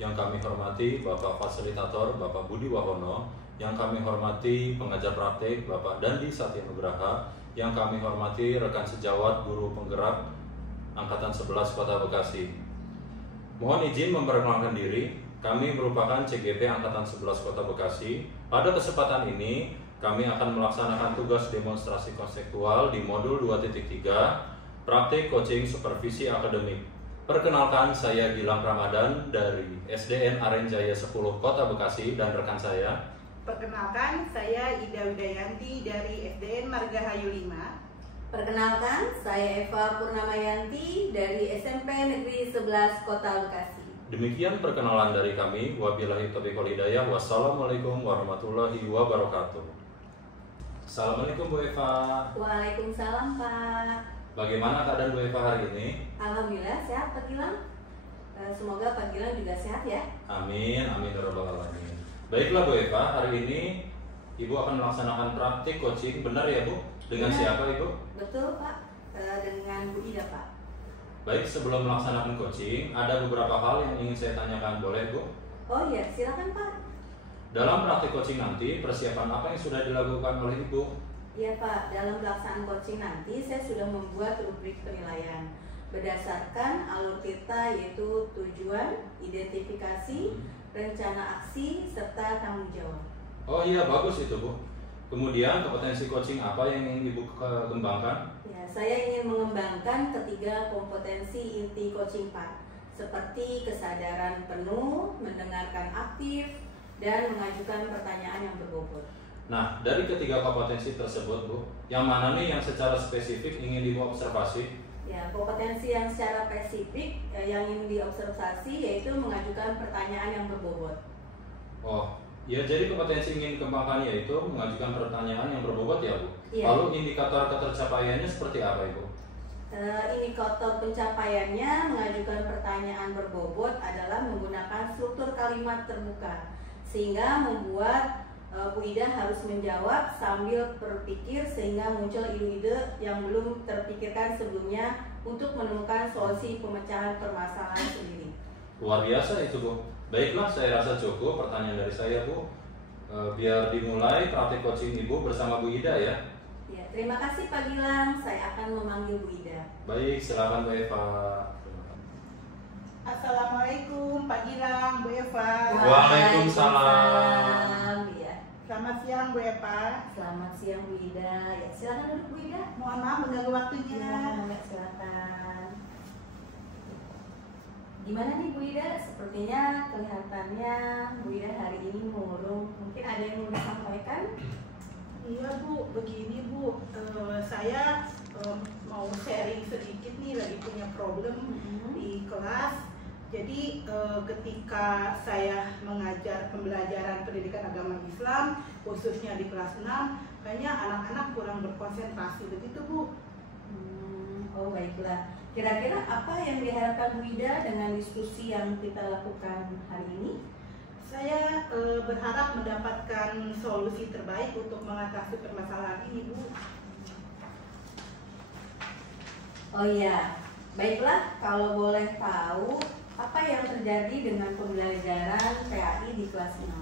yang kami hormati Bapak Fasilitator Bapak Budi Wahono, yang kami hormati pengajar praktik Bapak Dandi Satya Nugraha, yang kami hormati rekan sejawat guru penggerak Angkatan 11 Kota Bekasi. Mohon izin memperkenalkan diri, kami merupakan CGP Angkatan 11 Kota Bekasi. Pada kesempatan ini, kami akan melaksanakan tugas demonstrasi konseptual di modul 2.3, praktik coaching supervisi akademik. Perkenalkan, saya Gilang Ramadan dari SDN Arenjaya 10 Kota Bekasi dan rekan saya. Perkenalkan, saya Ida Widayanti dari SDN Margahayu 5. Perkenalkan, saya Eva Purnamayanti dari SMP Negeri 11 Kota Bekasi. Demikian perkenalan dari kami. Wabillahi taufiq wal hidayah. Wassalamualaikum warahmatullahi wabarakatuh. Assalamualaikum Bu Eva. Waalaikumsalam Pak. Bagaimana keadaan Bu Eva hari ini? Alhamdulillah sehat Pak Gilang. Semoga Pak Gilang juga sehat ya. Amin, amin ya rabbal alamin. Baiklah Bu Eva, hari ini Ibu akan melaksanakan praktik coaching, benar ya Bu? Dengan siapa Ibu? Betul Pak, dengan Bu Ida Pak. Baik, sebelum melaksanakan coaching, ada beberapa hal yang ingin saya tanyakan, boleh Bu? Oh iya, silakan Pak. Dalam praktik coaching nanti, persiapan apa yang sudah dilakukan oleh Ibu? Iya Pak, dalam pelaksanaan coaching nanti saya sudah membuat rubrik penilaian berdasarkan alur kita, yaitu tujuan, identifikasi, rencana aksi, serta tanggung jawab. Oh iya, bagus itu Bu. Kemudian kompetensi coaching apa yang ingin Ibu kembangkan? Ya, saya ingin mengembangkan ketiga kompetensi inti coaching Pak, seperti kesadaran penuh, mendengarkan aktif, dan mengajukan pertanyaan yang berbobot. Nah, dari ketiga kompetensi tersebut Bu, yang mana nih yang secara spesifik ingin Ibu observasi? Ya, kompetensi yang secara spesifik yang ingin diobservasi yaitu mengajukan pertanyaan yang berbobot. Oh, ya, jadi kompetensi ingin dikembangkan yaitu mengajukan pertanyaan yang berbobot ya Bu? Iya. Lalu indikator ketercapaiannya seperti apa Ibu? Indikator pencapaiannya mengajukan pertanyaan berbobot adalah menggunakan struktur kalimat terbuka, sehingga membuat Bu Ida harus menjawab sambil berpikir sehingga muncul ide-ide yang belum terpikirkan sebelumnya untuk menemukan solusi pemecahan permasalahan sendiri. Luar biasa itu Bu. Baiklah, saya rasa cukup pertanyaan dari saya Bu. Biar dimulai praktik coaching Ibu bersama Bu Ida ya. Ya, terima kasih Pak Gilang. Saya akan memanggil Bu Ida. Baik, silakan Bu Eva. Assalamualaikum Pak Gilang, Bu Eva. Waalaikumsalam. Ya. Selamat siang Bu Eva. Selamat siang Bu Ida. Ya, silakan duduk Bu Ida. Mohon maaf mengganggu waktunya. Ya, silakan. Gimana nih Bu Ida? Sepertinya kelihatannya Bu Ida hari ini murung. Mungkin ada yang mau disampaikan? Iya Bu, begini Bu, saya mau sharing sedikit nih, lagi punya problem di kelas. Jadi ketika saya mengajar pembelajaran pendidikan agama Islam, khususnya di kelas 6, kayaknya anak-anak kurang berkonsentrasi, begitu Bu. Oh baiklah. Kira-kira apa yang diharapkan Bu Ida dengan diskusi yang kita lakukan hari ini? Saya berharap mendapatkan solusi terbaik untuk mengatasi permasalahan ini Bu. Oh iya, baiklah, kalau boleh tahu apa yang terjadi dengan pembelajaran PAI di kelas 6?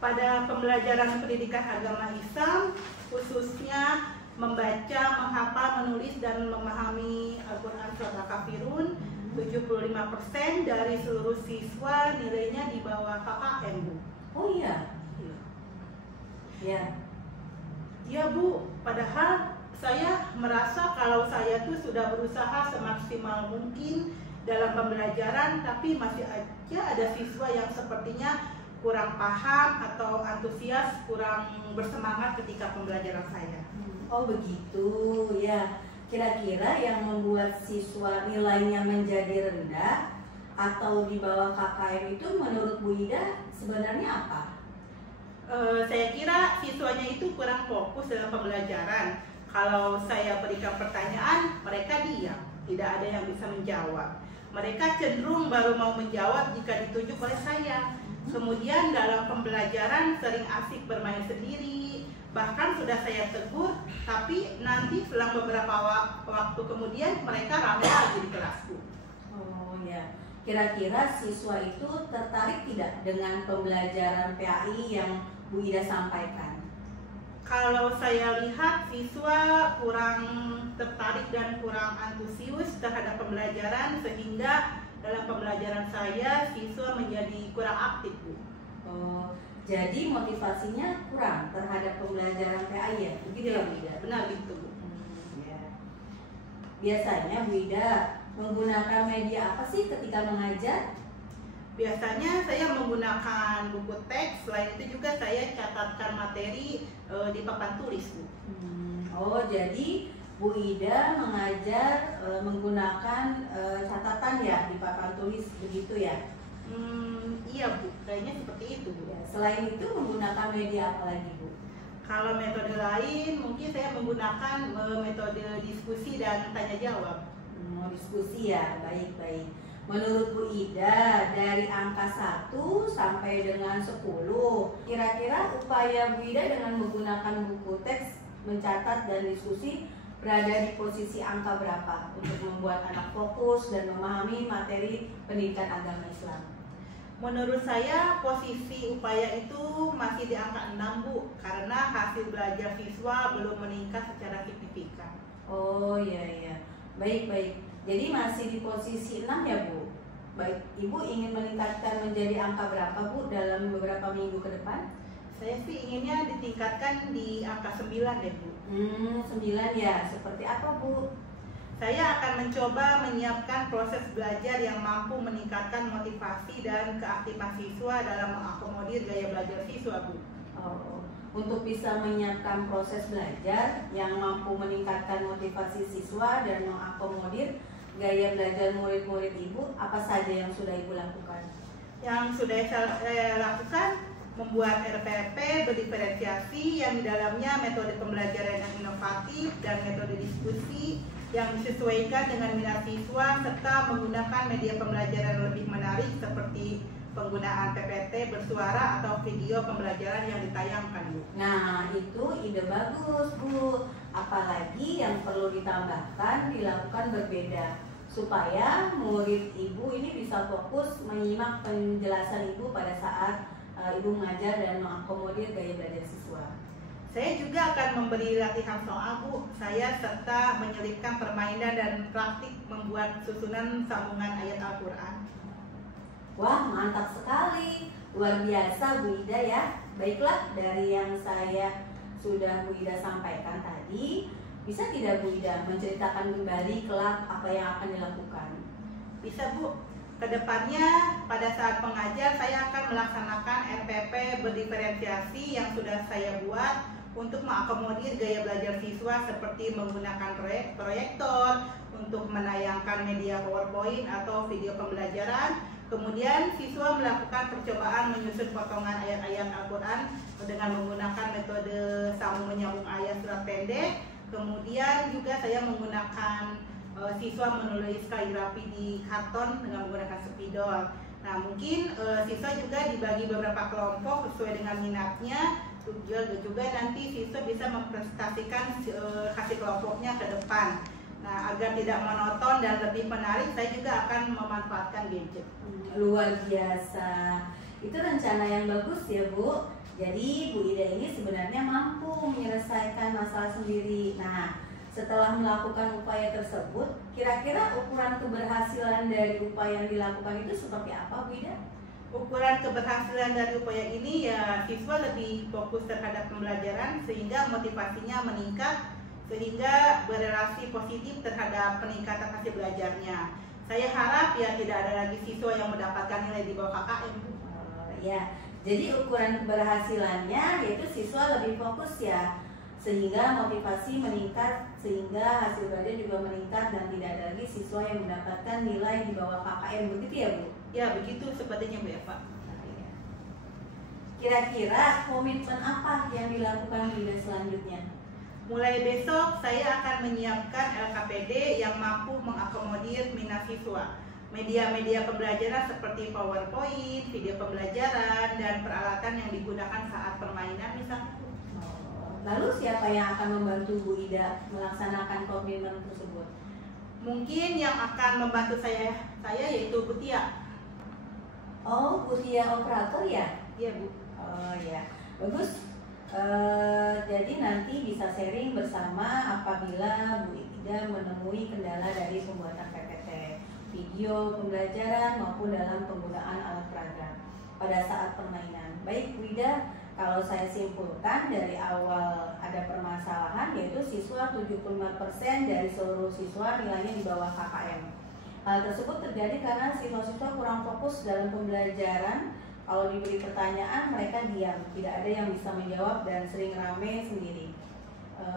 Pada pembelajaran pendidikan agama Islam, khususnya membaca, menghafal, menulis, dan memahami Al-Quran Surat Al-Kafirun, 75% dari seluruh siswa nilainya di bawah KKM Bu. Oh iya? Ya. Ya Bu, padahal saya merasa kalau saya tuh sudah berusaha semaksimal mungkin dalam pembelajaran, tapi masih aja ada siswa yang sepertinya kurang paham atau antusias, kurang bersemangat ketika pembelajaran saya. Oh begitu ya. Kira-kira yang membuat siswa nilainya menjadi rendah atau di bawah KKM itu menurut Bu Ida sebenarnya apa? Saya kira siswanya itu kurang fokus dalam pembelajaran. Kalau saya berikan pertanyaan, mereka diam, tidak ada yang bisa menjawab. Mereka cenderung baru mau menjawab jika ditunjuk oleh saya. Kemudian dalam pembelajaran sering asik bermain sendiri. Bahkan sudah saya tegur, tapi nanti selang beberapa waktu kemudian mereka ramai lagi di kelasku. Oh ya, Kira-kira siswa itu tertarik tidak dengan pembelajaran PAI yang Bu Ida sampaikan? Kalau saya lihat siswa kurang tertarik dan kurang antusias terhadap pembelajaran, sehingga dalam pembelajaran saya siswa menjadi kurang aktif, Bu. Oh, jadi motivasinya kurang terhadap pembelajaran PAI ya? Begitu ya Bu Ida? Benar gitu, Bu. Ya. Biasanya Bu Ida menggunakan media apa sih ketika mengajar? Biasanya saya menggunakan buku teks, selain itu juga saya catatkan materi di papan tulis, Bu. Oh, jadi Bu Ida mengajar menggunakan catatan ya di papan tulis begitu ya? Iya, Bu, kayaknya seperti itu, Bu. Ya, selain itu menggunakan media apa lagi, Bu? Kalau metode lain mungkin saya menggunakan metode diskusi dan tanya jawab. Diskusi ya, baik-baik. Menurut Bu Ida, dari angka 1 sampai dengan 10, kira-kira upaya Bu Ida dengan menggunakan buku teks, mencatat dan diskusi berada di posisi angka berapa untuk membuat anak fokus dan memahami materi pendidikan agama Islam? Menurut saya posisi upaya itu masih di angka 6, Bu, karena hasil belajar siswa belum meningkat secara signifikan. Oh iya, baik-baik. Jadi masih di posisi 6 ya Bu? Baik, Ibu ingin meningkatkan menjadi angka berapa Bu dalam beberapa minggu ke depan? Saya sih inginnya ditingkatkan di angka 9 deh, Bu. 9 ya, seperti apa Bu? Saya akan mencoba menyiapkan proses belajar yang mampu meningkatkan motivasi dan keaktifan siswa dalam mengakomodir gaya belajar siswa, Bu. Oh, untuk bisa menyiapkan proses belajar yang mampu meningkatkan motivasi siswa dan mengakomodir gaya belajar murid-murid Ibu, apa saja yang sudah Ibu lakukan? Yang sudah saya lakukan, membuat RPP berdiferensiasi yang di dalamnya metode pembelajaran yang inovatif dan metode diskusi yang disesuaikan dengan minat siswa, serta menggunakan media pembelajaran lebih menarik seperti penggunaan PPT bersuara atau video pembelajaran yang ditayangkan, Bu. Nah, itu ide bagus, Bu. Apalagi yang perlu ditambahkan, dilakukan berbeda supaya murid Ibu ini bisa fokus menyimak penjelasan Ibu pada saat Ibu mengajar dan mengakomodir gaya belajar siswa. Saya juga akan memberi latihan soal, Bu. Saya serta menyelipkan permainan dan praktik membuat susunan sambungan ayat Al-Quran. Wah, mantap sekali. Luar biasa Bu Ida ya. Baiklah, dari yang saya sudah Bu Ida sampaikan tadi, bisa tidak Bu Ida menceritakan kembali kelak apa yang akan dilakukan? Bisa, Bu. Kedepannya pada saat mengajar saya akan melaksanakan RPP berdiferensiasi yang sudah saya buat untuk mengakomodir gaya belajar siswa seperti menggunakan proyektor untuk menayangkan media PowerPoint atau video pembelajaran. Kemudian siswa melakukan percobaan menyusun potongan ayat-ayat Al-Quran dengan menggunakan metode sambung menyambung ayat surat pendek. Kemudian juga saya menggunakan siswa menulis kaligrafi di karton dengan menggunakan spidol. Nah, mungkin siswa juga dibagi beberapa kelompok sesuai dengan minatnya. Juga nanti siswa bisa mempresentasikan hasil kelompoknya ke depan. Nah, agar tidak monoton dan lebih menarik, saya juga akan memanfaatkan gadget. Luar biasa. Itu rencana yang bagus ya Bu. Jadi Bu Ida ini sebenarnya mampu menyelesaikan masalah sendiri. Nah, setelah melakukan upaya tersebut, kira-kira ukuran keberhasilan dari upaya yang dilakukan itu seperti apa, Bu Ida? Ukuran keberhasilan dari upaya ini ya siswa lebih fokus terhadap pembelajaran sehingga motivasinya meningkat, sehingga berelasi positif terhadap peningkatan hasil belajarnya. Saya harap ya tidak ada lagi siswa yang mendapatkan nilai di bawah KKM, Bu. Ya, jadi ukuran keberhasilannya yaitu siswa lebih fokus ya, sehingga motivasi meningkat, sehingga hasil belajar juga meningkat dan tidak ada lagi siswa yang mendapatkan nilai di bawah KKM, begitu ya Bu? Ya begitu sepertinya Bu Eva. Kira-kira komitmen apa yang dilakukan Bu Ida selanjutnya? Mulai besok saya akan menyiapkan LKPD yang mampu mengakomodir minat siswa. Media-media pembelajaran seperti PowerPoint, video pembelajaran, dan peralatan yang digunakan saat permainan misalnya. Lalu siapa yang akan membantu Bu Ida melaksanakan komitmen tersebut? Mungkin yang akan membantu saya yaitu Bu Tia. Oh, Bu Tia operator ya? Iya Bu. Oh ya, bagus. Jadi nanti bisa sharing bersama apabila Bu Ida menemui kendala dari pembuatan PPT, video pembelajaran maupun dalam penggunaan alat peraga pada saat permainan. Baik Bu Ida, kalau saya simpulkan dari awal ada permasalahan yaitu siswa 75% dari seluruh siswa nilainya di bawah KKM. Hal tersebut terjadi karena siswa-siswa kurang fokus dalam pembelajaran. Kalau diberi pertanyaan mereka diam, tidak ada yang bisa menjawab dan sering rame sendiri.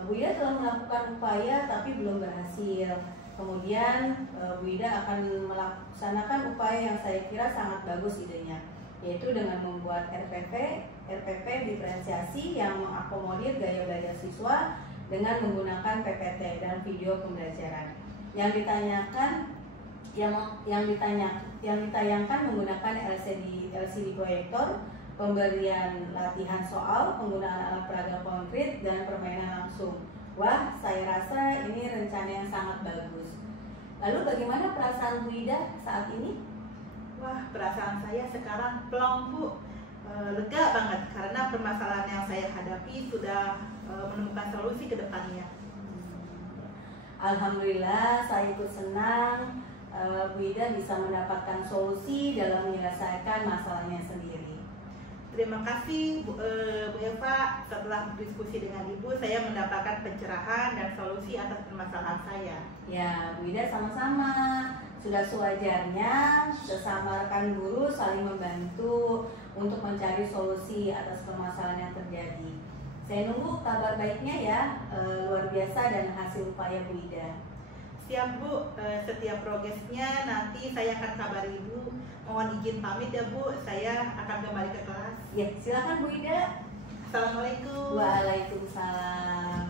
Bu Ida telah melakukan upaya tapi belum berhasil. Kemudian Bu Ida akan melaksanakan upaya yang saya kira sangat bagus idenya, yaitu dengan membuat RPP diferensiasi yang mengakomodir gaya belajar siswa dengan menggunakan PPT dan video pembelajaran. Yang ditayangkan menggunakan LCD proyektor, pemberian latihan soal, penggunaan alat peraga konkret, dan permainan langsung. Wah, saya rasa ini rencana yang sangat bagus. Lalu bagaimana perasaan Bu Ida saat ini? Wah, perasaan saya sekarang plong Bu. Lega banget karena permasalahan yang saya hadapi sudah menemukan solusi ke depannya. Alhamdulillah, saya ikut senang Bu Ida bisa mendapatkan solusi dalam menyelesaikan masalahnya sendiri. Terima kasih Bu Eva. Setelah berdiskusi dengan Ibu, saya mendapatkan pencerahan dan solusi atas permasalahan saya. Ya, Bu Ida sama-sama. Sudah sewajarnya sesama rekan guru saling membantu untuk mencari solusi atas permasalahan yang terjadi. Saya nunggu kabar baiknya ya, luar biasa dan hasil upaya Bu Ida. Siap Bu, setiap progresnya nanti saya akan kabari Ibu. Mohon izin pamit ya Bu, saya akan kembali ke kelas. Ya, silakan Bu Ida. Assalamualaikum. Waalaikumsalam.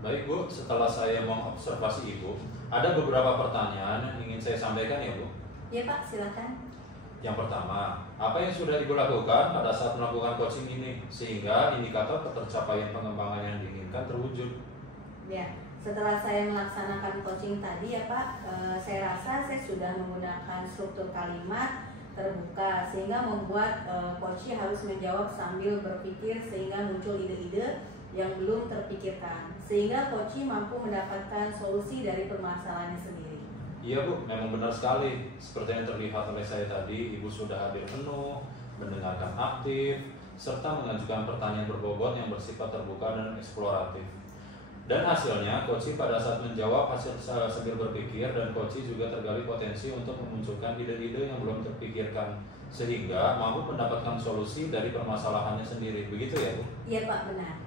Baik Bu, setelah saya mengobservasi Ibu, ada beberapa pertanyaan yang ingin saya sampaikan ya Bu. Ya Pak, silakan. Yang pertama, apa yang sudah Ibu lakukan pada saat melakukan coaching ini sehingga indikator ketercapaian pengembangan yang diinginkan terwujud? Ya, setelah saya melaksanakan coaching tadi ya Pak, saya rasa saya sudah menggunakan struktur kalimat terbuka sehingga membuat coach harus menjawab sambil berpikir sehingga muncul ide-ide yang belum terpikirkan sehingga coach mampu mendapatkan solusi dari permasalahannya sendiri. Iya Bu, memang benar sekali. Seperti yang terlihat oleh saya tadi, Ibu sudah hadir penuh, mendengarkan aktif, serta mengajukan pertanyaan berbobot yang bersifat terbuka dan eksploratif. Dan hasilnya, coach pada saat menjawab hasil sambil berpikir dan coach juga tergali potensi untuk memunculkan ide-ide yang belum terpikirkan sehingga mampu mendapatkan solusi dari permasalahannya sendiri. Begitu ya Bu? Iya Pak, benar.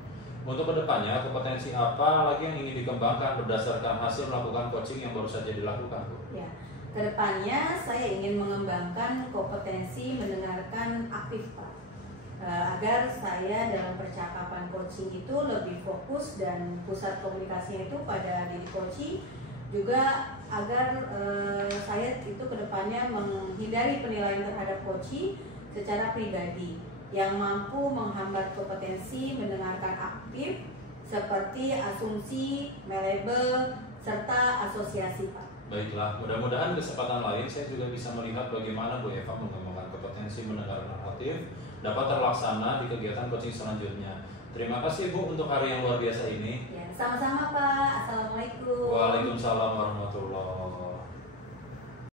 Untuk kedepannya, kompetensi apa lagi yang ingin dikembangkan berdasarkan hasil melakukan coaching yang baru saja dilakukan Bu? Ya, kedepannya saya ingin mengembangkan kompetensi mendengarkan aktif Pak. Agar saya dalam percakapan coaching itu lebih fokus dan pusat komunikasinya itu pada diri coaching, juga agar saya itu kedepannya menghindari penilaian terhadap coaching secara pribadi yang mampu menghambat kompetensi mendengarkan aktif seperti asumsi, melabel, serta asosiasi Pak. Baiklah, mudah-mudahan kesempatan lain saya juga bisa melihat bagaimana Bu Eva mengembangkan kompetensi mendengarkan aktif dapat terlaksana di kegiatan coaching selanjutnya. Terima kasih Bu untuk hari yang luar biasa ini. Ya, sama-sama Pak. Assalamualaikum.